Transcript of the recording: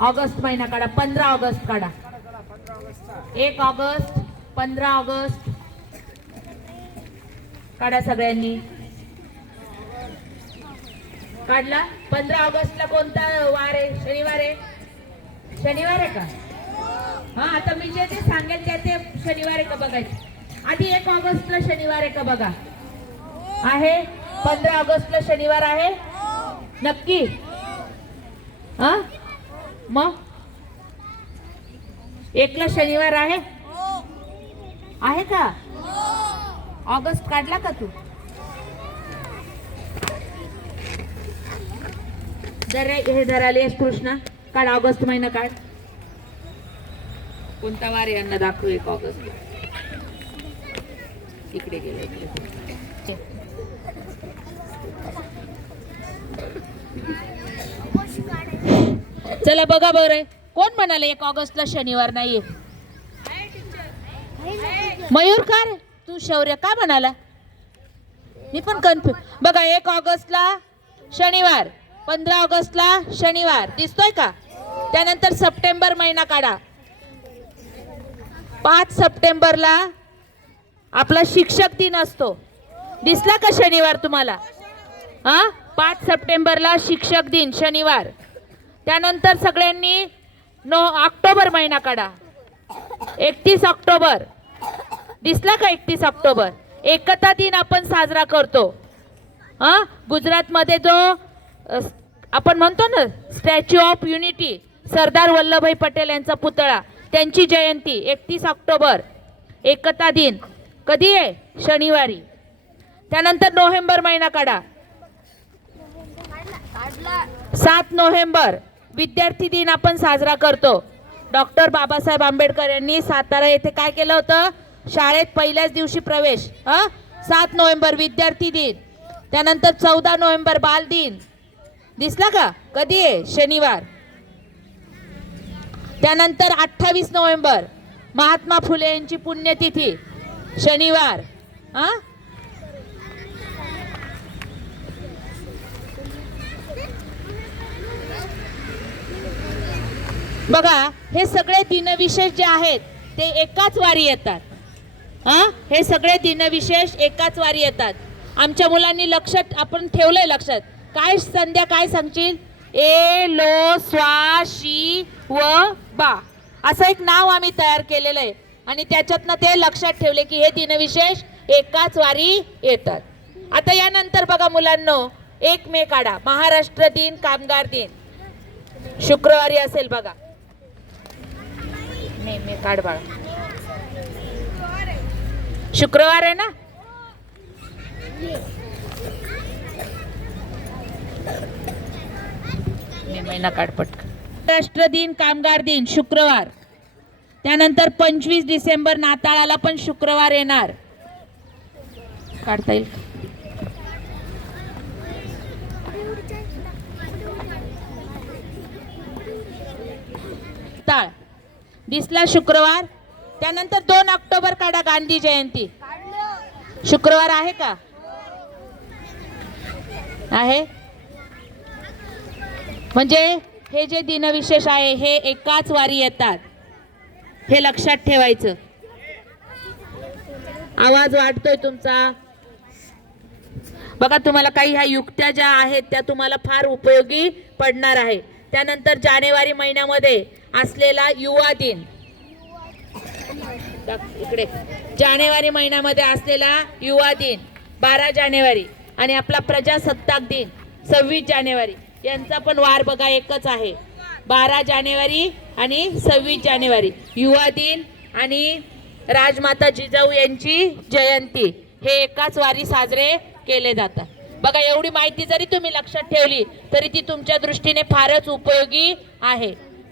August महिना काढा पंधरा ऑगस्ट काढा. एक ऑगस्ट पंधरा ऑगस्ट. काढा सगळ्यांनी. काढला? पंधरा ऑगस्टला कोणता वार आहे? शनिवार आहे? शनिवार आहे का? हा आता मी जे ते सांगेल त्या ते शनिवार आहे का बघायचे? आधी एक ऑगस्टला शनिवार आहे का बघा? आहे? पंधरा ऑगस्टला शनिवार आहे? नक्की? हा? मग? एकला शनिवार आहे? आहे का? ऑगस्ट काढला का तू? जर हे धराले यश कृष्णा काढ ऑगस्ट महिना काढ. कोणता वार यांना दाखवू एक ऑगस्ट. इकडे गेले इकडे चला बघा बरं. कोण म्हणाले एक ऑगस्टला शनिवार नाहीये? मयूरकार तू शौर्य का म्हणाला? मी पण कन्फ्युज बघा एक ऑगस्टला शनिवार पंधरा ऑगस्टला शनिवार. दिसतोय का? त्यानंतर सप्टेंबर महिना काढा. पाच सप्टेंबरला आपला शिक्षक दिन असतो. दिसला का शनिवार तुम्हाला? हा? पाच सप्टेंबरला शिक्षक दिन शनिवार. त्यानंतर सगळ्यांनी नो ऑक्टोबर महिना काढा. एकतीस ऑक्टोबर. दिसला का एकतीस ऑक्टोबर? एकता दिन आपण साजरा करतो. हां? गुजरातमध्ये जो आपण म्हणतो ना Statue of Unity Sardar Vallabhbhai Patel यांचा पुतळा त्यांची जयंती एकतीस ऑक्टोबर. एकता दिन. कधी आहे? शनिवारी. त्यानंतर नोव्हेंबर महिना काढा. सात नोव्हेंबर. विद्यार्थी दिन आपण साजरा करतो. डॉक्टर बाबासाहेब आंबेडकर यांनी सातारा येथे काय केलं होतं? शाळेत पहिल्याच दिवशी प्रवेश हा? सात नोव्हेंबर विद्यार्थी दिन. त्यानंतर चौदा नोव्हेंबर बाल दिन. दिसला का? कधी आहे? शनिवार. त्यानंतर अठ्ठावीस नोव्हेंबर महात्मा फुले यांची पुण्यतिथी शनिवार हा? बघा हे सगळे दिनविशेष जे आहेत ते एकाच वारी येतात. हा? हे सगळे दिनविशेष एकाच वारी येतात. आमच्या मुलांनी लक्षात आपण ठेवलं आहे लक्षात काय संध्या काय सांगशील? ए लो स्वा शी व बा. असं एक नाव आम्ही तयार केलेलं आहे. आणि त्याच्यातनं ते लक्षात ठेवले की हे दिनविशेष एकाच वारी येतात. आता यानंतर बघा मुलांनो एक मे काढा. महाराष्ट्र दिन कामगार दिन. शुक्रवारी असेल बघा. मे मे काढ बाळा. शुक्रवार आहे ना? मे महिना काढ पटकन. राष्ट्र दिन कामगार दिन शुक्रवार. त्यानंतर पंचवीस डिसेंबर नाताळाला पण शुक्रवार येणार. काढता येईल का? ताळ दिसला शुक्रवार. त्यानंतर दोन ऑक्टोबर काढा गांधी जयंती. शुक्रवार आहे का? आहे. म्हणजे हे जे दिनविशेष आहे हे एकाच वारी येतात. हे लक्षात ठेवायचं. आवाज वाढतोय तुमचा. बघा तुम्हाला काही ह्या युक्त्या ज्या आहेत त्या तुम्हाला फार उपयोगी पडणार आहे. त्यानंतर जानेवारी महिन्यामध्ये असलेला युवा दिन. इकडे. जानेवारी महिन्यामध्ये असलेला युवा दिन बारा जानेवारी आणि आपला प्रजासत्ताक दिन सव्वीस जानेवारी. यांचा पण वार बघा एकच आहे. बारा जानेवारी आणि सव्वीस जानेवारी. युवा दिन आणि राजमाता जिजाऊ यांची जयंती. हे एकाच वारी साजरे केले जातात. बघा एवढी माहिती जरी तुम्ही लक्षात ठेवली तरी ती तुमच्या दृष्टीने फारच उपयोगी आहे.